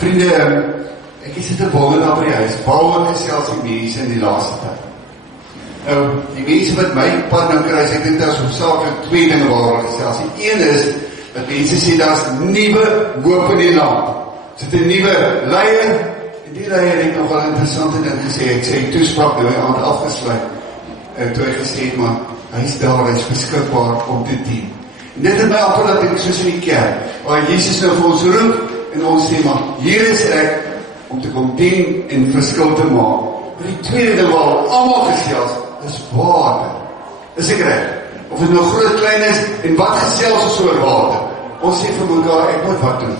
Vriende, ek is dit 'n wonder daar by die huis. Waaroor gesels die mense in die laaste tyd? Die mense wat my pad nou kry, ek dink daar is hoofsaaklik twee dinge waaroor gesels. Die een is, dat mense sê, daar is nuwe hoop in die land. Dit is 'n nuwe leier, en die leier het nogal interessante ding gesê. Ek sê, die toespraak nou die aand afgesluit, toe hy gesê het, maar hy is daar, hy is beskikbaar om te dien. En dit het my amper dat ek soos in die kerk, waar Jesus nou vir ons roep, en ons sê, maar hier is ek, om te kom dien en verskil te maak. Maar die tweede ding waar almal gesels, is water. Is ek reg? Of het nou groot, klein is, en wat gesels is oor water? Ons sê vir mekaar, ek moet wat doen.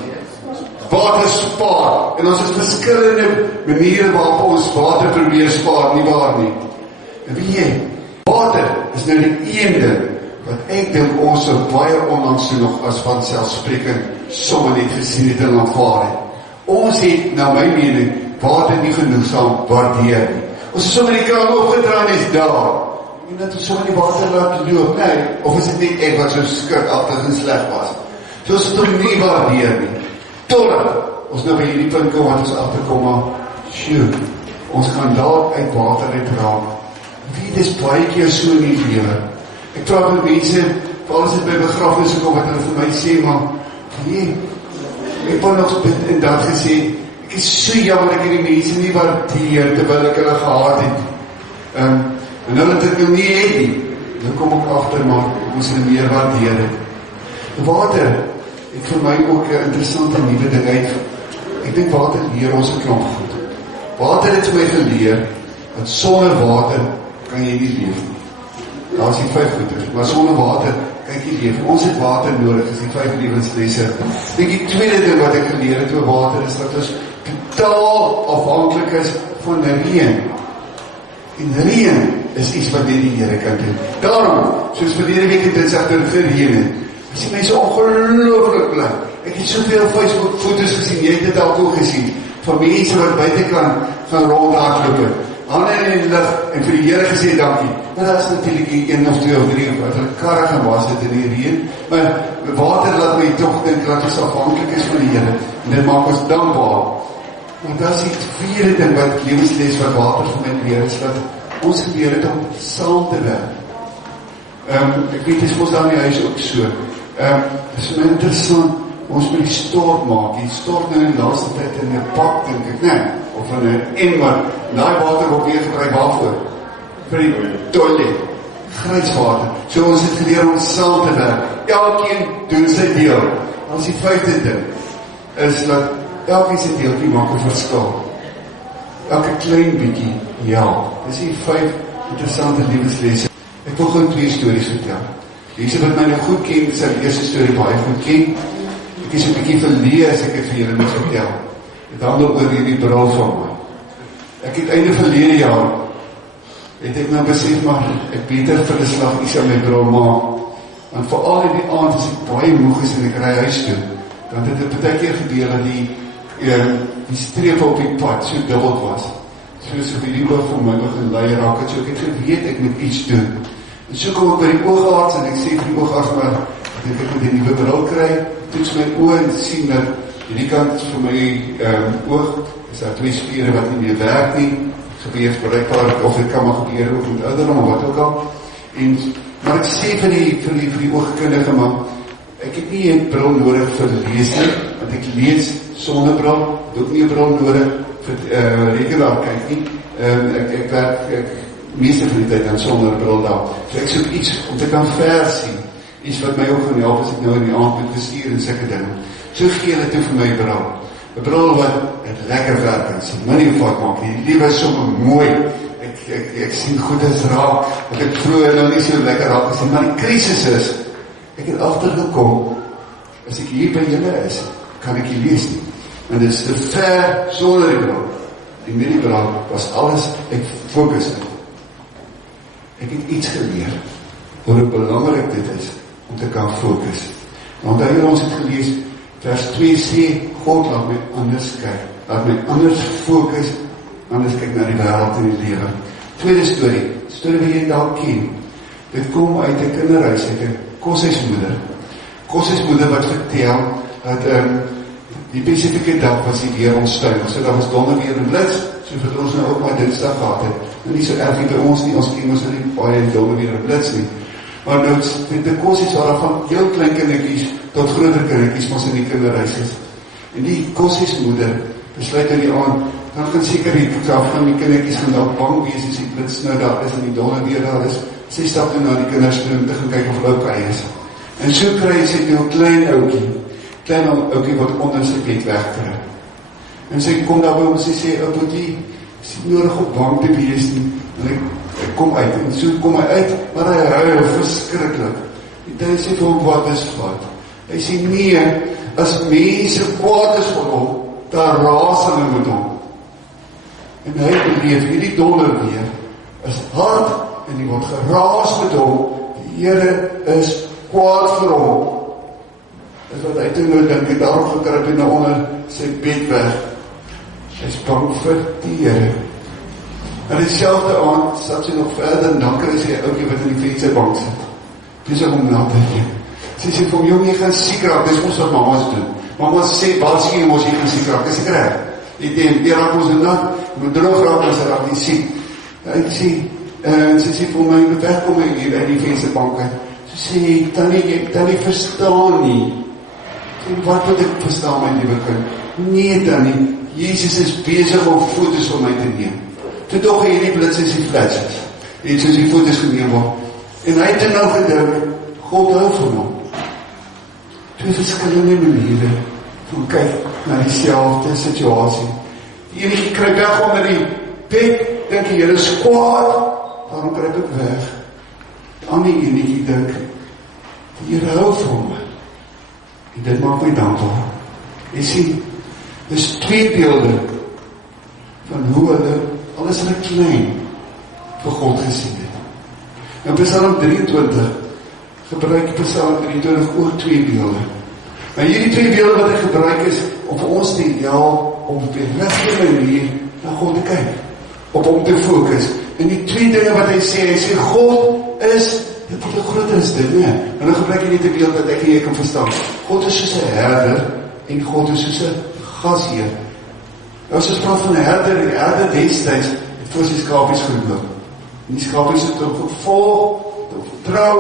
Water spaar, en ons het verskillende maniere waarop ons water probeer spaar, nie waar nie. En weet jy, water is nou die een ding, wat ek dink ons so baie onlangs toe nog as vanselfsprekend sommer net gesien het en aanvaar het. Ons het, na my mening, water nie genoegsaam waardeer nie. Ons is sommer die kraan opgedraai en is daar. En dat ons sommer die water laat loop, nee, of is dit net ek wat so skurkagtig en sleg was? So ons het hom nie waardeer nie. Totdat ons nou by hierdie punt kom, wat ons agterkom, maar, ons gaan daar uit water uitraak. Wie, dit is baie keer so in die lewe. Ek praat met mense, veral as dit by begrafnisse kom, wat hulle vir my sê, maar, nee, ek wil nog dit en dat gesê, ek is so jammer, ek die mense nie waardeer, terwyl ek hulle gehad het. En hulle het dit nou nie het nie. Dan kom ek agter, maar ek moes hulle meer waardeer het. Water het vir my ook 'n interessante nuwe ding uit. Ek dink water leer ons 'n klomp goed. Water het vir my geleer, dat sonder water kan jy nie leef nie. Daar is die 5 goeders, maar sonder water kan jy leef. Ons het water nodig, is die 5 lewenslesse. Ek dink die tweede ding wat ek geleer het oor water, is dat ons totaal afhanklik is van reën. En reën is iets wat net die Here kan doen. Daarom, soos verlede week het dit sagter gereën het, is die mense ongelooflik bly. Ek het soveel Facebook foto's gesien, jy het dit dalk ook gesien, van mense wat buitekant gaan rondhardloop, hande in die lug, en vir die Here gesê dankie. Maar daar is natuurlijk 1 of 2 of 3 wat hulle karre gaan was dit in die reën, maar water laat my toch dink dat ons afhanklik is van die Here, en dit maak ons dankbaar. Maar dat is die tweede ding wat lewensles wat water vir my leer, is dat ons geleer het om saam te werk. Ek weet, dit is ons daar in die huis ook so. Dit is my interessant, ons moet die stort maak. Die stort nou in die laaste tyd in 'n pak, dink ek, nee, of in 'n emmer. Daai water word weer gebruik waarvoor? Vir die toilet. Grijswater. So ons het geleer om saam te werk. Elkeen doen sy deel. Ons die 5de ding is dat elkeen sy deeltjie maak 'n verskil. Elke klein bietjie help. Dis die 5 interessante lewenslesse. Ek wil gewoon 2 stories vertel. Mense wat my nou goed ken, sy die eerste storie baie goed ken. Ek is 'n bietjie verleë as ek het vir julle moet vertel. Het handel oor hierdie bril van my. Ek het einde verlede jaar, het ek nou besef, maar ek beter vir die slag iets aan my bril maak. Want veral in die aand, as ek baie moeg is en ek ry huis toe, dan het dit baie keer gebeur dat die strepe op die pad so dubbeld was. Soos op die oog van my begin lei raak het, so ek het geweet ek moet iets doen. En so kom ek by die oogarts en ek sê vir die oogarts, maar ek moet die nuwe bril kry, toets my oog en sien dat die kant vir my oog, is daar 2 spiere wat nie meer werk nie, gebeur bereikbaar, of dit kan maar gebeur ook met ouderdom, of wat ook al. Maar ek sê vir die oogkundige, maar ek het nie 'n bril nodig vir lees nie, want ek lees sonder bril, ek ook nie 'n bril nodig vir regulaar kyk nie. Ek werk meeste van die tyd dan sonder bril daar. So ek soek iets om te kan ver sien, iets wat my ook gaan help as ek nou in die aand moet bestuur en sulke dinge. So gee hulle toe vir my bril. 'n Bril wat het lekker werk en sy minie fout maak. Die lewe is sommer mooi. Ek sien goed as raak, wat ek vroeër nou nie so lekker raak gesien, maar die krisis is, ek het agtergekom, as ek hier by julle is, kan ek hier lees nie. En dit is te ver sonder die bril. En met die bril was alles, ek fokus het. Ek het iets geleer, hoe belangrik dit is, om te kan fokus. Want daar ons het gelees, vers 2 sê, God laat my anders kyk, laat my anders fokus, anders kyk na die wêreld en die lewe. Tweede storie wat jy dalk ken, dit kom uit 'n kinderhuis, uit 'n koshuismoeder wat vertel, dat die spesifieke dag was die weer onstuimig, so daar was donderweer en blits, so vir ons nou ook maar Dinsdag gehad het, en nie so erg nie by ons nie, ons ken ons nou nie baie donderweer en blits nie, maar nou, die kosies waar van heel klein kindertjies tot groter kindertjies, ons in die kinderreis is, en die kosiesmoeder besluit nou die aand, dan kan seker die van die kindertjies gaan daar bang wees, as die blits nou daar is, en die donderweer daar is, sy stap toe na die kinders toe, om te gaan kyk of hulle okay is, en so kry sy toe 'n klein oukie wat onder sy bed wegkry. En sy kom daar by hom en sy sê, oukie, is nie nodig op bang te wees nie. En hy kom uit, en so kom hy uit, maar hy huil verskriklik. En hy sê vir hom, wat is wat? Hy sê, nee, as mense kwaad is vir hom, daar raas hulle met hom. En hy beleef, hierdie donderweer is hard, en die word geraas met hom, die Here is kwaad vir hom. Dis wat hy toe nou dink, en daarom gekryp en nou onder sy bed weg. Hy is bang vir die Here. En dieselfde aand, sat sy nog verder, en dan kry sy oukie wat in die vensterbank sit. Dis om na te gee. Sy sê vir hom, jong, jy gaan siek raak, dis ons wat mama's doen. Mama's sê, waar sê jy ons, jy gaan siek raak, dis ek reg. Die raak ons in nat, jy moet droog raak, en sy raak nie siek. Hy sê, sy sê vir hom, jy moet wegkom hier uit die vensterbank. Sy sê, Tannie verstaan nie. Wat moet ek verstaan, my liewe kind? Nee, Tannie, Jesus is besig om foto's van my te neem. Toe toch hy die blits is die flesjes, en soos die foto's geneem word. En hy het nou gedink, God hou van hom. Twee verskillende maniere van kyk na dieselfde situasie. Die enige kruip weg onder die bed, dink die Here is kwaad, daarom kruip ek weg. Die ander enige dink, die Here hou van my. En dit maak my dankbaar. Jy sien, dis twee beelde van hoe hulle, alles hulle klein, vir God gesien het. En Psalm 23, gebruik Psalm 23 ook twee beelde. En hierdie twee beelde wat ek gebruik is, om vir ons te help, om op die regte manier na God te kyk, op hom te fokus. En die twee dinge wat hy sê God is, dit is die grootste, nee. En dan gebruik hy net 'n beeld wat ek en jy kan verstaan. God is soos 'n herder, en God is soos 'n gasheer. Nou as ons praat van 'n herder, die herder destyds het voor sy skapies geloop. En die skapies het hom gevolg, hom vertrou,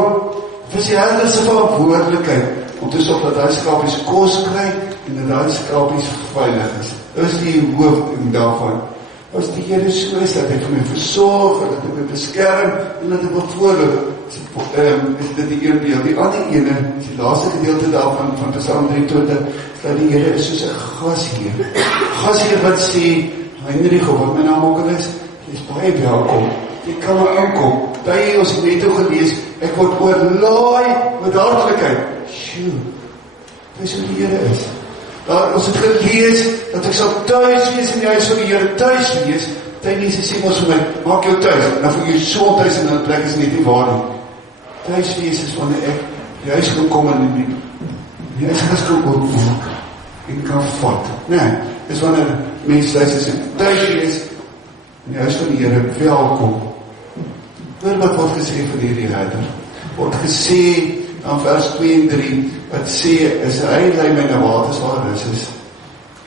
vir sy herder se verantwoordelikheid, om te sorg dat hy skapies kos kry, en dat hy skapies veilig is. Dit is die hoofding daarvan. As die Here so is, dat hy vir my versorg, dat hy my beskerm, en dat hy my voorloop, is dit die een beeld. Die ander ene, is die laaste gedeelte daarvan, van Psalm 23, dat die Here is soos 'n gasheer. Gasheer wat sê, Heinrich, of wat my naam ook al is, jy is baie welkom, jy kan maar aankom. By ons het net al gelees, ek word oorlaai met hartlikheid. Sjoe, dit is hoe die Here is. Daar, ons het gelees, dat ek sal thuis wees, en jy sal die Here thuis wees. Jesus sê ons vir my, maak jou thuis, en dan voel jy so thuis, en dan plek is net nie waar nie. Thuis wees is wanneer ek die huis kan kom, en die huis kan oopmaak, en kan vat. Nee, is wanneer mens thuis is, en thuis wees, en die huis van die Here, welkom. Hoor wat word gesê van hierdie herder, word gesê, aan vers 2 en 3, wat sê, is hy lei my na waters waar rus is,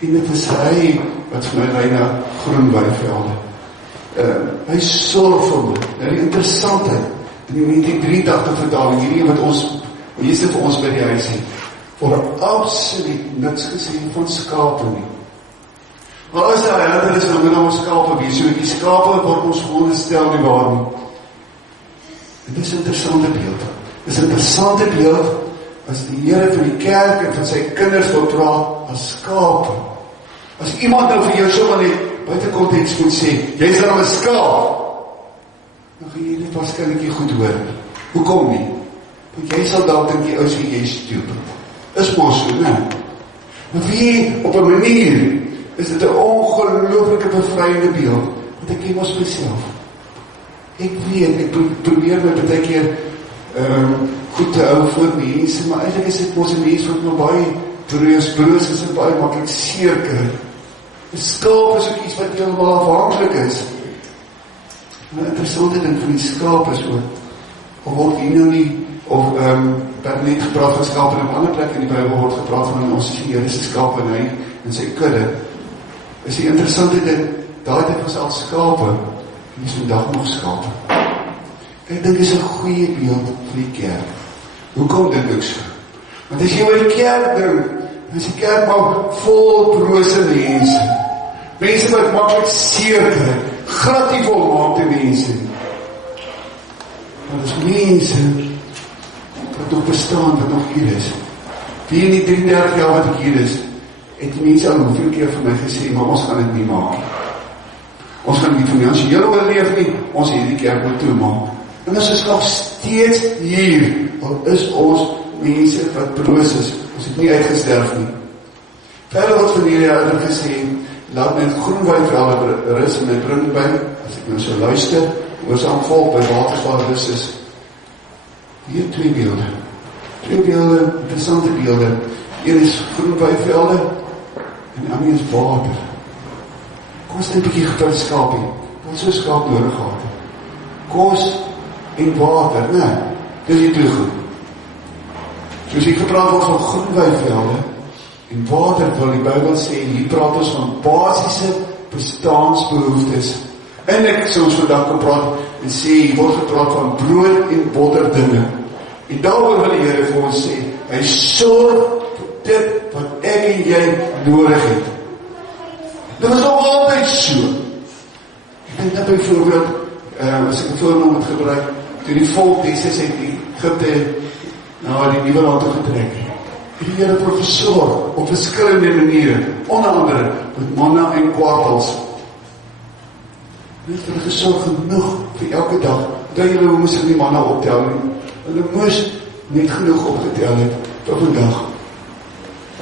en dit is hy wat vir my lei na groen weivelde. Hy sorg vir my. Nou die interessantheid, in die 1983 vertaling, hierdie wat ons, meeste vir ons by die huis het, word absoluut niks gesê van skape nie. Maar as die herder is, dan moet ons skape wees, so die skape word ons gewoon gestel nie waar nie. En dit is 'n interessante beeld. Dit is 'n interessante beeld, as die Here van die kerk en van sy kinders wil praat, as skape. As iemand nou vir jou sommer net buite konteks moet sê, jy is dan 'n skaap, dan gaan jy dit waarskynlik nie goed hoor. Hoekom nie? Want jy sal dalk dink die ou sê jy is stupid. Is mos so, né? Maar wie op 'n manier is dit 'n ongelooflike bevryende beeld, want ek ken mos myself. Ek weet, ek probeer my baie keer goed te hou voor mense, maar eintlik is dit mos 'n mens wat my baie broos is en baie maklik seer kry. 'n Skaap is ook iets wat heeltemal afhanklik is. Maar 'n interessante ding van die skaap is ook, of word hier nou nie, of net gepraat van skaap, en op ander plek in die Bybel word gepraat van ons is die Here se skaap, en hy in sy kudde, is die interessante ding, daai tyd was al skape, en is vandag nog skape. Ek dink is 'n goeie beeld vir die kerk. Hoekom dink ek so? Want as jy oor die kerk dink, is die kerk maar vol brose mense. Mense wat maklik seer kry, glad nie volmaakte mense nie. Maar dis mense wat nog bestaan, wat nog hier is. Die in die 33 jaar wat ek hier is, het die mense al hoeveel keer vir my gesê, maar ons gaan dit nie maak nie. Ons gaan nie finansiëel oorleef nie, ons het die kerk moet toemaak. En ons is nog steeds hier, al is ons mense wat broos is, ons het nie uitgesterf nie. Verder wat van hierdie ouder gesê, laat my groenwyvelde rus en my bring by, as ek nou so luister, oor sy aanvolk by waters waar rus is. Hier twee beelde, interessante beelde. Een is groenwyvelde, en die ander is water. Kom ons net 'n bietjie getal skaapie, wat so skaap nodig gehad. Kos en water, nee, dis nie te goed. Soos ek gepraat word van groenwyvelde en water, wil die Bybel sê, hier praat ons van basiese bestaansbehoeftes. En ek sou ons vandag kan praat en sê, hier word gepraat van brood en botter dinge. En daaroor wil die Here vir ons sê, hy sorg vir dit wat ek en jy nodig het. Dit was nog altyd so. Ek dink dat byvoorbeeld, as ek 'n voorbeeld moet gebruik, toe die volk Moses uit Egipte na die Nuwe Land toe getrek het, die Here professor op verskillende maniere, onder andere met manna en kwartels. Hy het hulle gesorg genoeg vir elke dag. Dat julle moes nie manna optel nie. Hulle moes net genoeg opgetel het vir vandag.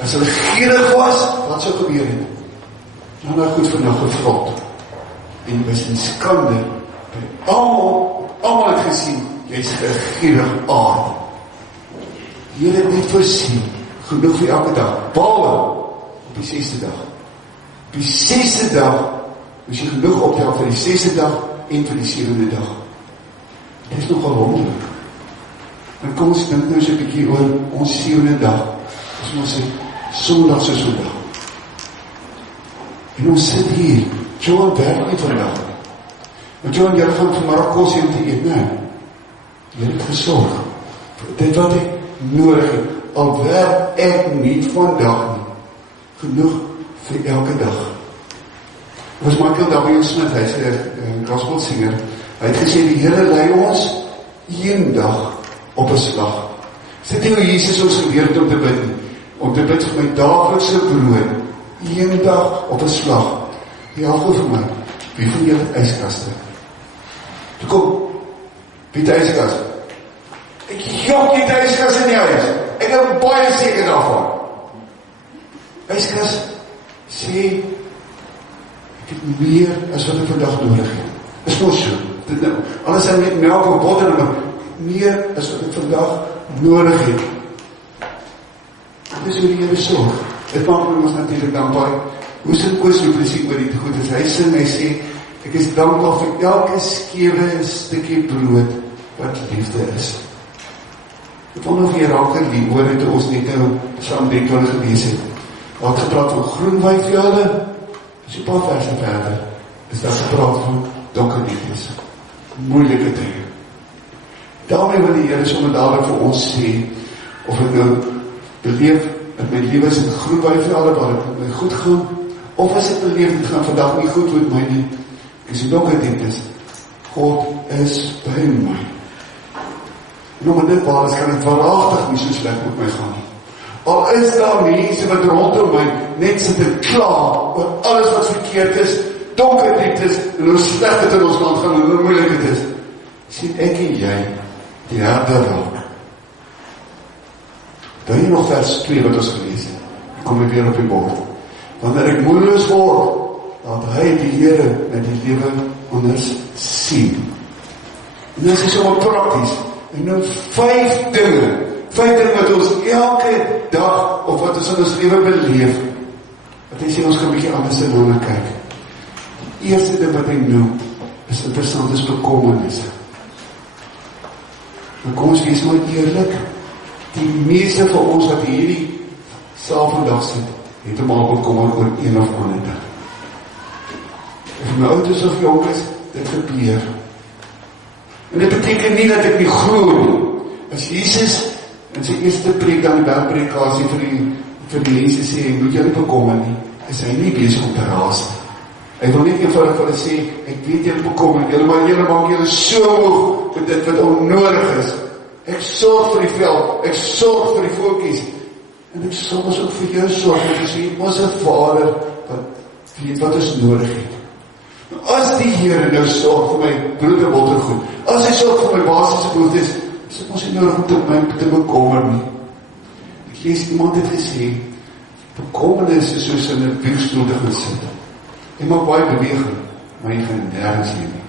As hulle gierig was, wat sou gebeur het? Dan het goed vandag gevrot. En was in skande by almal het gesien, jy is 'n gierig aard. Die Here het net voorsien, genoeg vir elke dag, behalwe op die 6de dag. Op die 6de dag, moes jy genoeg optel vir die 6de dag en vir die 7de dag. Dit is nogal wonderlik. En kom ons dink nou so 'n bietjie oor ons 7de dag. Ons sê, Sondag so Sondag. En ons sit hier, Johan werk nie vandag. Want Johan, jy gaan vanmiddag kos heen te eet, nee. Jy het gesorg vir dit wat ek nodig het. Al werk ek nie vandag nie. Genoeg vir elke dag. Was Michael W. Smith, hy is 'n gospelsinger. Hy het gesê, die Here lei ons een dag op 'n slag. Sit nie hoe Jesus ons geleer het om te bid nie. Om te bid vir my daaglikse brood. Een dag op 'n slag. Die help vir my. Wie van julle het yskaste? Toe kom, wie het yskas? Ek jok nie yskas in die huis. Ek is baie seker daarvan. Yskas sê, ek het meer as wat ek vandag nodig het. Is nog so. Alles is met melk of botter, maar meer as wat ek vandag nodig het. Dit is hoe die Here sorg. Dit maak ons natuurlik dankbaar. Hoe sing Koos Duplessis oor die goed as hy sing, hy sê, ek is dankbaar vir elke skewe stukkie brood wat liefde is. Ek wonder of jy raak die woorde toe ons net nou Psalm 23 gelees het. Wat gepraat van groenwyvelde, is 'n paar verse verder, is daar gepraat van donker dieptes, moeilike tye. Daarmee wil die Here sommer dadelik vir ons sê, of ek nou beleef dat my lewe is in groenwyvelde waar ek met my goed gaan, of as ek beleef dit gaan vandag nie goed met my nie, ek is in donker dieptes, God is by my. En omdat dit waar is, kan het waaragtig nie so sleg met my gaan nie. Al is daar mense wat rondom my net sit te kla oor alles wat verkeerd is, donker dieptes, en hoe sleg het in ons land gaan, en hoe moeilik het is, sien ek en jy die herder raak. Dan hier nog vers 2 wat ons gelees het. Ek kom weer op die bord. Wanneer ek moedeloos word, laat hy die Here met die lewe anders sien. En dit is sommer prakties. En nou 5 dinge wat ons elke dag, of wat ons in ons lewe beleef, wat hy sê ons gaan 'n bietjie anders daarna kyk. Die eerste ding wat hy noem, is interessant, is bekommernisse. Maar kom ons wees maar eerlik, die meeste van ons wat hierdie saal vandag sit, het hom al bekommer oor een of ander ding. Of my ouders of jong is, dit gebeur. En dit beteken nie dat ek nie glo nie. As Jesus in sy eerste preek dan die bergpredikasie vir die mense sê, moet julle bekommer nie, is hy nie besig om te raas nie. Hy wil net eenvoudig vir hulle sê, ek weet julle bekommer, julle maak julle so moeg met dit wat onnodig is. Ek sorg vir die veld, ek sorg vir die voetjies, en ek soms ook vir jou sorg, want jy sê, ons 'n Vader wat weet wat ons nodig het. As die Here nou sorg vir my brood en bottergoed, as hy sorg vir my basiese behoeftes, is dit ons nie nodig om my te bekommer nie. Ek lees iemand het gesê, bekommernis is soos in 'n wiegstoel te gaan sit. Jy maak baie beweging, maar jy gaan nergens heen nie.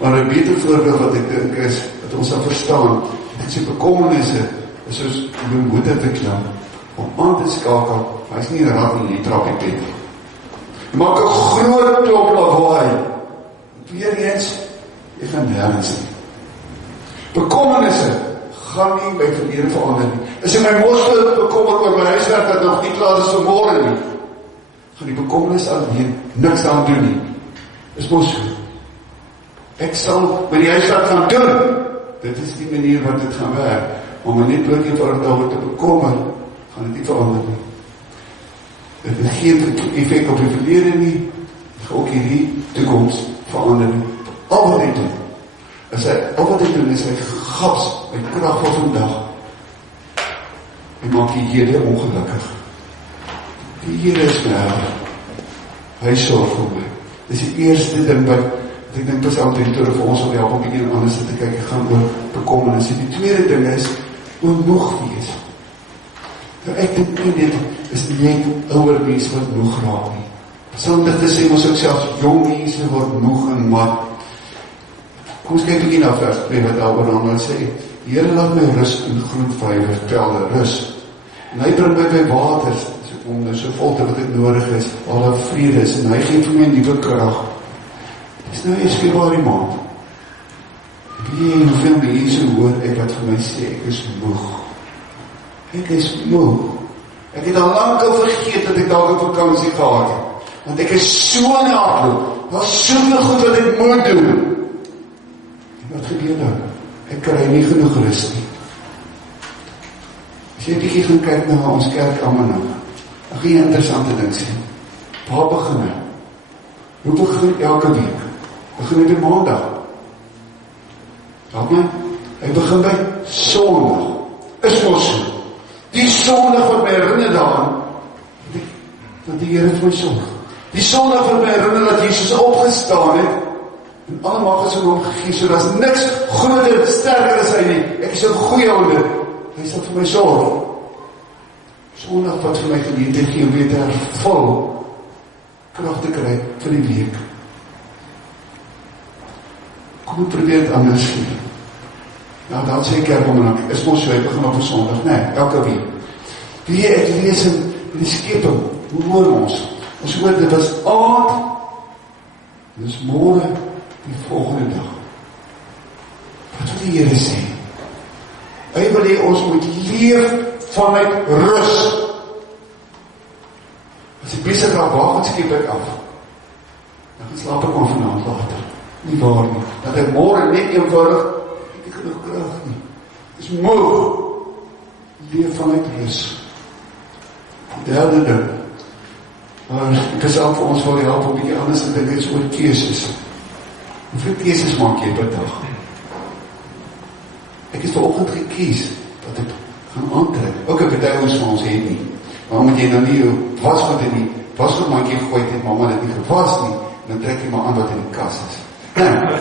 Maar 'n beter voorbeeld wat ek dink is, dat ons sal verstaan, dat sy bekommernisse is soos om 'n motor te klim, om aan te skakel, maar hy is nie 'n rat in die trappie pet. Jy maak 'n groot klomp lawaai. Weer eens, jy gaan nergens nie. Bekommernisse gaan nie my verlede verander nie. As ek my moslim bekommer oor my huiswerk dat nog nie klaar is vir môre nie, gaan die bekommernis alleen niks aan doen nie. Is mos so. Ek sal met die huiswerk gaan doen. Dit is die manier wat dit gaan werk. Om my net bloot eenvoudig daaroor te bekommer, gaan dit nie verander nie. Dit het geen effek op die verlede nie, ook hierdie toekoms verander nie. Al wat hy doen, is hy gaps met krag van vandag. Hy maak die Here ongelukkig. Die Here is nêrens. Hy sorg vir my. Dis die eerste ding wat ek dink Psalm 23 vir ons wil help om bietjie anders te kyk. Ek gaan oor bekommernis. Die tweede ding is moeg wees. Nou ek dink nie dit is net ouer mense wat moeg raak nie. Sondig te sê ons ook selfs jong mense word moeg en mat. Kom ons kyk bietjie na vers 2 wat daaroor dan sê, Here laat my rus in groen vywer, velde rus. En hy bring my by waters, om nou so vol te wat ek nodig is, waar daar vrede is, en hy gee vir my 'n nuwe krag. Dis nou eers Februarie maand. Wie hoeveel mense hoor ek wat vir my sê, ek is moeg. Ek is moeg. Ek het al lank al vergeet dat ek dalk op vakansie gehad het. Want ek is so in hardloop. Daar is soveel goed wat ek moet doen. En wat gebeur nou? Ek kry nie genoeg rus nie. As jy 'n bietjie gaan kyk na ons kerk almal nou, dan gaan jy 'n interessante ding sien. Waar begin hy? Hoe begin elke week? Begin hy by maandag? Hy begin by Sondag. Is mos so. Die Sondag wat my herinner daaraan, dat die Here vir my sorg. Die Sondag wat my herinner dat Jesus opgestaan het, en alle mag is aan hom gegee, so daar is niks groter, sterker as hy nie. Ek is 'n goeie ouder. Hy sal vir my sorg. Sondag wat vir my geleentheid gee om weer te hervul, krag te kry vir die week. Kom ek probeer het anders gee. Nou dan sê kerk om en is mos so, hy begin op 'n Sondag, nee, elke week. Wie ek lees in die skepping, hoe hoor ons? Ons hoor dit was aand, dis môre die volgende dag. Wat wil die Here sê? Hy wil hê ons moet leef vanuit rus. As ek besig raak, waar skep ek af? Dan gaan slaap ek maar vanaand later. Nie waar nie. Dat ek môre net eenvoudig ek genoeg krag nie. Dis moeg. Leef vanuit rus. Die derde ding. Ek is al vir ons wil help om bietjie anders te dink, is oor keuses. Hoeveel keuses maak jy per dag? Ek is vanoggend gekies wat ek gaan aantrek. Ook 'n party ons van ons het nie. Maar moet jy nou nie jou wasgoed in die wasgoedmandjie gooi het, mamma dit nie gewas nie, dan trek jy maar aan wat in die kas is.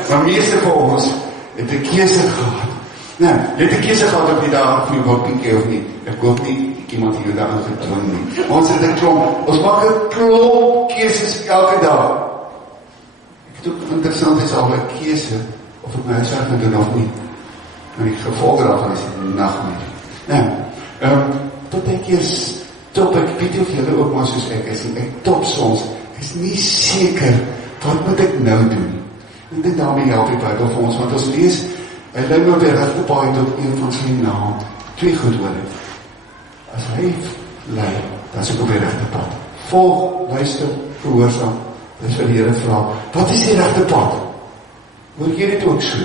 Maar meeste van ons het 'n keuse gehad. Nee, jy het 'n keuse gehad op die dag of jy wou pinkie of nie. Ek hoop nie iemand hier daarin gedwing nie. Ons het 'n klomp, ons maak 'n klomp keuses elke dag. Ek het ook interessant is al 'n keuse of ek my huiswerk moet doen of nie. En die gevolg daarvan is die nagmerrie. Nou, tot ek eers top, ek weet of julle ook maar soos ek is, ek top soms, ek is nie seker, wat moet ek nou doen? Ek dink daarmee help die Bybel vir ons, want ons lees, hy lei my op die regte paai tot een van sy naam, twee goed hoor het. As hy lei, dan is ek op die regte pad. Volg, luister, gehoorsaam. Dis wat die Here vra. Wat is die regte pad? Hoor jy dit ook so?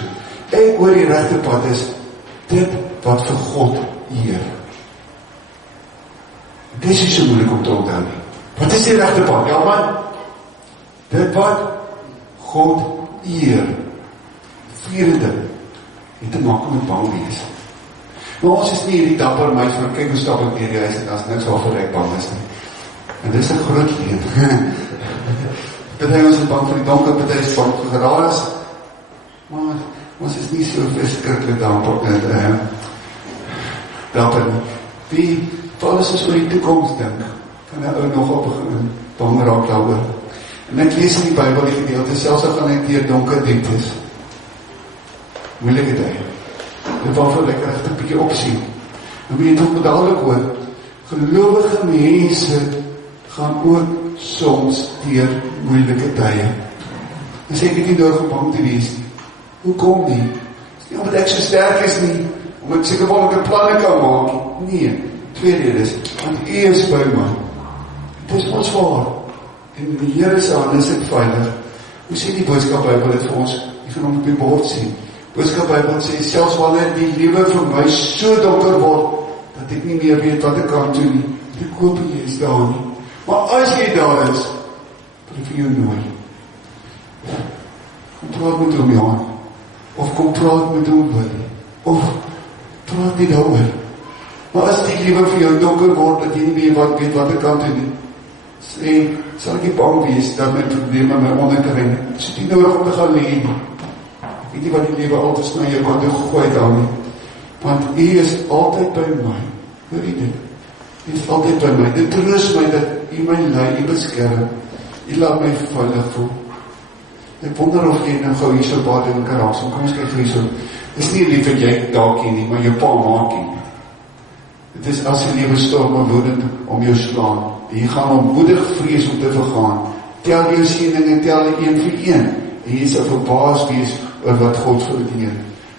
Ek hoor die regte pad is dit wat vir God eer. Dit is nie so moeilik om te onthou nie. Wat is die regte pad? Ja man, dit wat God eer. Vierde ding, het te maak met bang wees. Maar ons is nie hierdie dapper meis van kyk hoe stap ek deur die huis en as niks waarvoor ek bang is nie. En dis 'n groot leed. Party ons is bang vir die donker, party is bang vir geraas. Maar ons is nie so verskriklik dapper nie. Die alles is oor die toekoms dink. Kan nou nogal begin bang raak daaroor. En ek lees in die Bybel die gedeelte, selfs as gaan ek deur donker dieptes. Moeilike tye. Dit waarvoor ek regtig 'n bietjie opsien. En wie het ook dadelijk hoor, gelowige mense gaan ook soms deur moeilike tye. En sê ek het nie nodig om bang te wees nie. Hoekom nie? Dis nie omdat ek so sterk is nie, omdat ek seker wonderlike planne kan maak. Nee, twee redes, want U is by my. Dit is ons waar. En die Here se hande is ek veilig. Hoe sê die boodskap Bybel dit vir ons? Jy gaan hom op die bord sien. Boodskap Bybel sê, selfs wanneer die lewe vir my so donker word, dat ek nie meer weet wat ek kan doen nie. Die koop jy is daar nie. Maar as jy daar is, wil ek vir jou nooi. Kom praat met hom, Jan. Of kom praat met hom, Willie. Of praat nie daaroor. Maar as die lewe vir jou donker word, dat jy nie meer weet wat ek kan doen nie, sê, sal ek nie bang wees dat my probleme my onderkring. Dis nie nodig om te gaan leer nie. Ek weet nie wat die lewe altyd na jou kan doen gegooi dan nie. Want U is altyd by my. Hoor jy dit? U is altyd by my. Dit troos my dat U my lei, U beskerm. U laat my veilig voel. Ek wonder of jy nou gou hier so baie in karaas. Kom ons kyk hier so. Dis nie lief dat jy dalk hier nie, maar jou pa maak hier. Dit is as die lewe storm woedend om jou slaan. Jy gaan ontmoedig vrees om te vergaan. Tel jou sieninge, tel een vir een. En jy sal verbaas wees oor wat God verdier.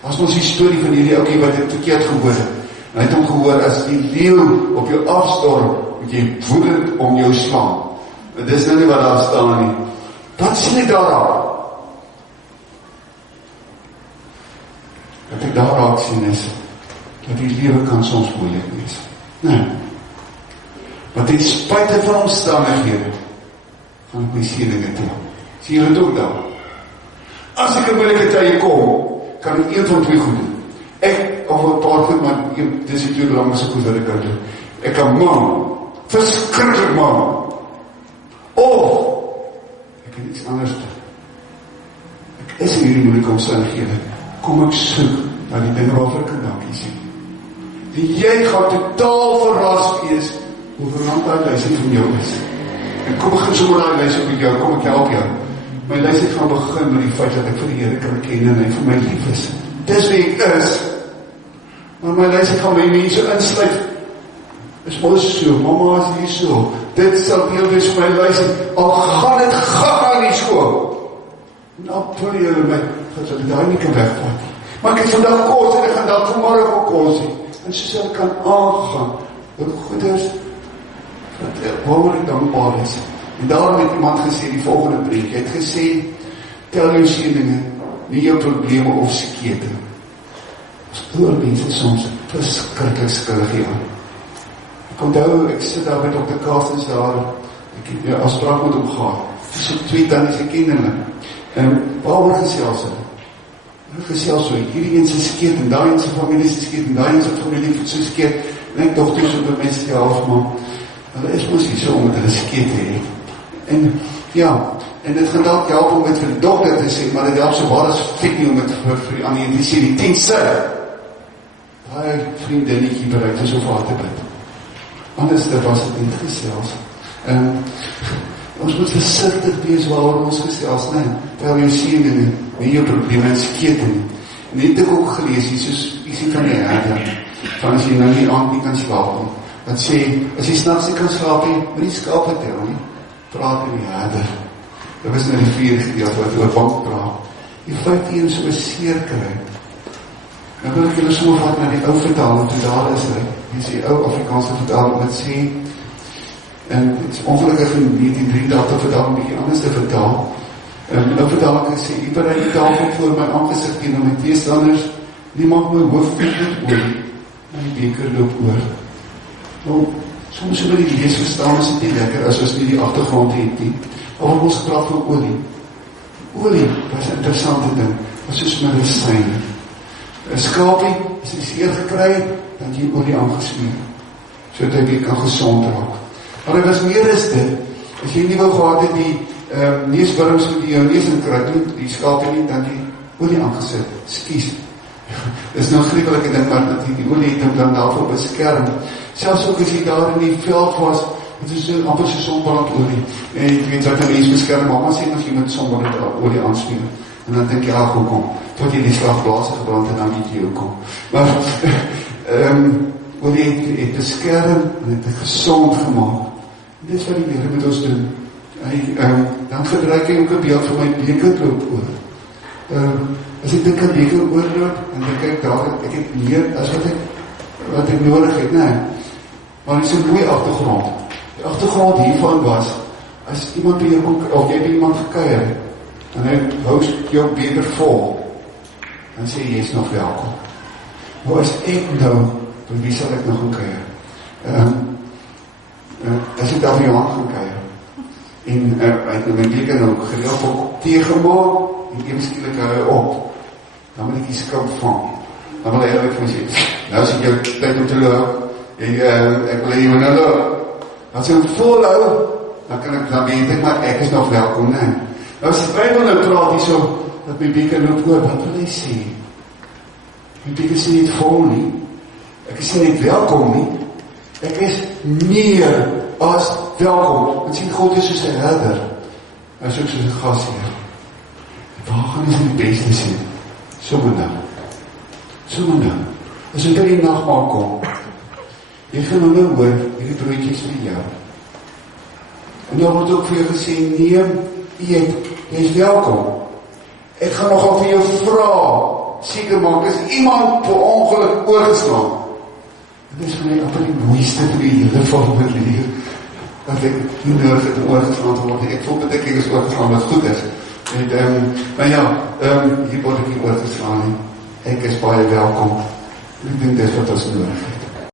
As ons die storie van hierdie oukie wat dit verkeerd gehoor het. En hy het hom gehoor, as die leeu op jou afstorm, moet jy woedend om jou slaan. En dis nou nie wat daar staan nie. Wat sien ek daar raak? Wat ek daar raak sien is, dat die lewe kan soms moeilik wees. Nee. Maar ten spyte van omstandighede, gaan ek my sieninge tel. Sien jy dit ook daar? As ek in moeilike tye kom, kan ek een van twee goed doen. Ek, of 'n paar goed, maar dis die twee belangrikste goed wat ek kan doen. Ek kan man, verskriklik man. Of, ek kan iets anders doen. Ek is in hierdie moeilike omstandighede. Kom ek soek na die dinge waarvoor ek kan dankie sê. En jy gaan totaal verras wees hoe verand daai lysie van jou is. En kom begin sommer daai lysie met jou, kom ek help jou. My lysie gaan begin met die feit dat ek vir die Here kan ken en hy vir my lief is. Dis wie ek is. Maar my lysie gaan my mense insluit. Is ons so, mama is hier so. Dit sal deel wees vir my lysie. Al gaan dit gaan nie so. Nou probeer jy my, dat ek daar nie kan wegvat. Maar ek het vandag kos en ek gaan daar vanmorgen ook kos hê. En soos ek kan aangaan, ook goeders, waarom ek dankbaar is. En daarom het iemand gesê, die volgende preek, hy het gesê, tel jou sieninge, nie jou probleme of skete. Ons oor mense soms verskriklik skuldig aan. Ek onthou, ek sit daar by Dr. Carstens daar, ek het jou afspraak met hom gehad, so 2 tannies ek ken hulle, en waaroor gesels hulle? Gesels so, hierdie een se skeet, en daai een se familie se skeet, en daai een se familie se skeet, en ek dochters op die mense die half, maar hulle is mos nie so om met hulle skeet te hê. En ja, en dit gaan dalk help om dit vir die dokter te sê, maar dit help so waar as fit nie om dit vir die ander te sê, die 10 sê, daai vriendinnetjie bereid is of haar te bid. Anders was het nie gesels. Ons moet versigtig wees waaroor ons gesels, nee, terwyl jou sieninge, nie jou probleme en skete nie. En het ek ook gelees, soos ietsie van die herder, van as jy nou nie aand nie kan slaap nie, wat sê, as jy s'nachts nie kan slaap nie, moet nie skaap tel nie, praat in die herder. Dit was nou die 4 gedeelte wat oor bank praat. Die 5 so seer kry. Nou wil ek julle so vat na die ou vertaling, toe daar is hy, die sê ou Afrikaanse vertaling, wat sê, En het is ongelukkig in 1983 vertaal, een bietjie anders te vertaal. Nou vertaal ek sê, "U berei die tafel voor my aangesig teenoor my teestanders, nie mag my hoof voed met olie, en die beker loop oor." Nou, soms so by die lees verstaan is dit nie lekker as ons nie die agtergrond het nie. Of ons gepraat van olie. Olie, dat is 'n interessante ding, dat is soos medisyne. 'n Skapie, as hy seer gekry, dan jy olie aangesmeer, sodat hy weer kan gesond raak. Maar hy was meer as dit, as jy nie wou gehad het die neuswurms met die jou neus in kry, die skapie nie, dan die olie aangesit, skies. Dis nou gruwelike ding, maar dat die olie het hom dan daarvoor beskerm. Selfs ook as jy daar in die veld was, het is so amper so sonbrandolie. En jy weet wat 'n mens beskerm, mama sê as jy met sonbrandolie aansmeer. En dan dink jy, hoekom? Tot jy die slagblaas gebrand en dan nie jou kom. Maar, olie het beskerm en het gezond gemaakt. En dit is wat die Here met ons doen. Dan gebruik hy ook 'n beeld van my beker loop oor. As ek dink aan beker oorloop, en dan kyk daar, ek het meer as wat ek nodig het, nee. Maar dit is 'n mooi agtergrond. Die agtergrond hiervan was, as iemand by jou kom, of jy by iemand gekuier, en hy hou jou beker vol, dan sê jy is nog welkom. Maar as ek nou, by wie sal ek nog gaan kuier? As ek daar vir jou aan gaan kuier, en hy het my beker nou gereeld op thee gemaak, en ewe skielik hou hy op, dan moet ek die skip vang. Dan wil hy eerlijk vir my sê, nou as ek jou tyd om te loop, en ek wil hy jou nou loop. As hy hom volhou, dan kan ek, dan weet ek, maar ek is nog welkom, nee. Nou as die Bybel nou praat hier so, dat my beker loop oor, wat wil hy sê? My beker sê niet vol nie, ek is nie welkom nie, ek is meer as welkom. Want sien, God is soos 'n herder, hy is ook soos 'n gasheer. Waar gaan ons die beste sien? Sommige nou, as ek die nagmaal kom, jy gaan nou hoor, hierdie broodjies vir jou. En dan word ook vir jou gesê, neem, eet, jy is welkom. Ek gaan nogal vir jou vra, seker maak, as iemand per ongeluk oorgeslaan. En dit is vir my amper die mooiste vir die hele formulier, dat ek nie nodig het om oorgeslaan te word. Ek voel dat ek is oorgeslaan wat goed is. Maar ja, hier word ek nie oorgeslaan nie. Ek is baie welkom. Ek dink dit is wat ons nodig het.